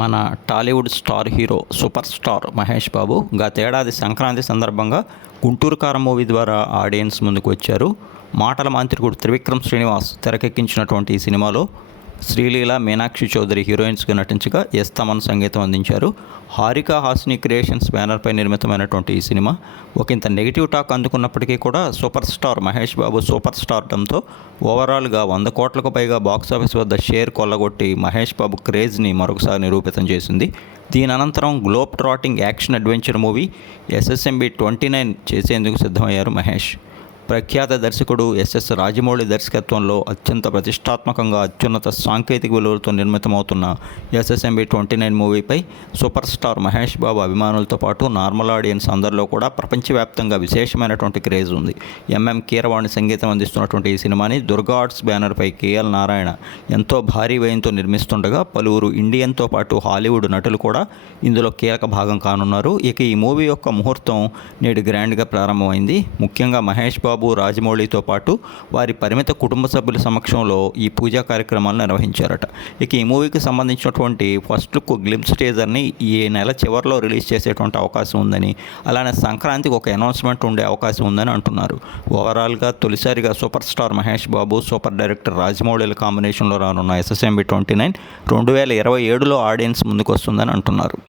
మన Tollywood star hero super star Mahesh Babu గతేడాది సంక్రాంతి సందర్భంగా గుంటూరు కారం మూవీ ద్వారా ఆడియన్స్ ముందుకు వచ్చారు. మాటల మాంత్రికుడు త్రివిక్రమ్ శ్రీనివాస్ తెరకెక్కించినటువంటి ఈ సినిమాలో శ్రీలీల, మీనాక్షి చౌదరి హీరోయిన్స్గా నటించగా ఎస్ తమన్ సంగీతం అందించారు. హారిక హాసిని క్రియేషన్స్ బ్యానర్పై నిర్మితమైనటువంటి ఈ సినిమా ఒకంత నెగిటివ్ టాక్ అందుకున్నప్పటికీ కూడా సూపర్ స్టార్ మహేష్ బాబు సూపర్ స్టార్డంతో ఓవరాల్గా 100 కోట్లకు పైగా బాక్సాఫీస్ వద్ద షేర్ కొల్లగొట్టి మహేష్ బాబు క్రేజ్ని మరొకసారి నిరూపితం చేసింది. దీని అనంతరం globe trotting action adventure movie SSMB 29 చేసేందుకు సిద్ధమయ్యారు మహేష్. ప్రఖ్యాత దర్శకుడు ఎస్ఎస్ రాజమౌళి దర్శకత్వంలో అత్యంత ప్రతిష్టాత్మకంగా అత్యున్నత సాంకేతిక విలువలతో నిర్మితమవుతున్న SSMB 29 మూవీపై సూపర్ స్టార్ మహేష్ బాబు అభిమానులతో పాటు నార్మల్ ఆడియన్స్ అందరిలో కూడా ప్రపంచవ్యాప్తంగా విశేషమైనటువంటి క్రేజ్ ఉంది. కీరవాణి సంగీతం అందిస్తున్నటువంటి ఈ సినిమాని దుర్గా ఆర్ట్స్ బ్యానర్పై KL నారాయణ ఎంతో భారీ వ్యయంతో నిర్మిస్తుండగా పలువురు ఇండియన్తో పాటు హాలీవుడ్ నటులు కూడా ఇందులో కీలక భాగం కానున్నారు. ఇక ఈ మూవీ యొక్క ముహూర్తం నేడు గ్రాండ్గా ప్రారంభమైంది. ముఖ్యంగా మహేష్ బాబు, రాజమౌళితో పాటు వారి పరిమిత కుటుంబ సభ్యుల సమక్షంలో ఈ పూజా కార్యక్రమాలు నిర్వహించారట. ఇక ఈ మూవీకి సంబంధించినటువంటి ఫస్ట్ లుక్ గ్లింప్స్ టీజర్ని ఈ నెల చివరిలో రిలీజ్ చేసేటువంటి అవకాశం ఉందని, అలానే సంక్రాంతికి ఒక అనౌన్స్మెంట్ ఉండే అవకాశం ఉందని అంటున్నారు. ఓవరాల్గా తొలిసారిగా సూపర్ స్టార్ మహేష్ బాబు, సూపర్ డైరెక్టర్ రాజమౌళిల కాంబినేషన్లో రానున్న SSMB 29 2027లో ఆడియన్స్ ముందుకు వస్తుందని అంటున్నారు.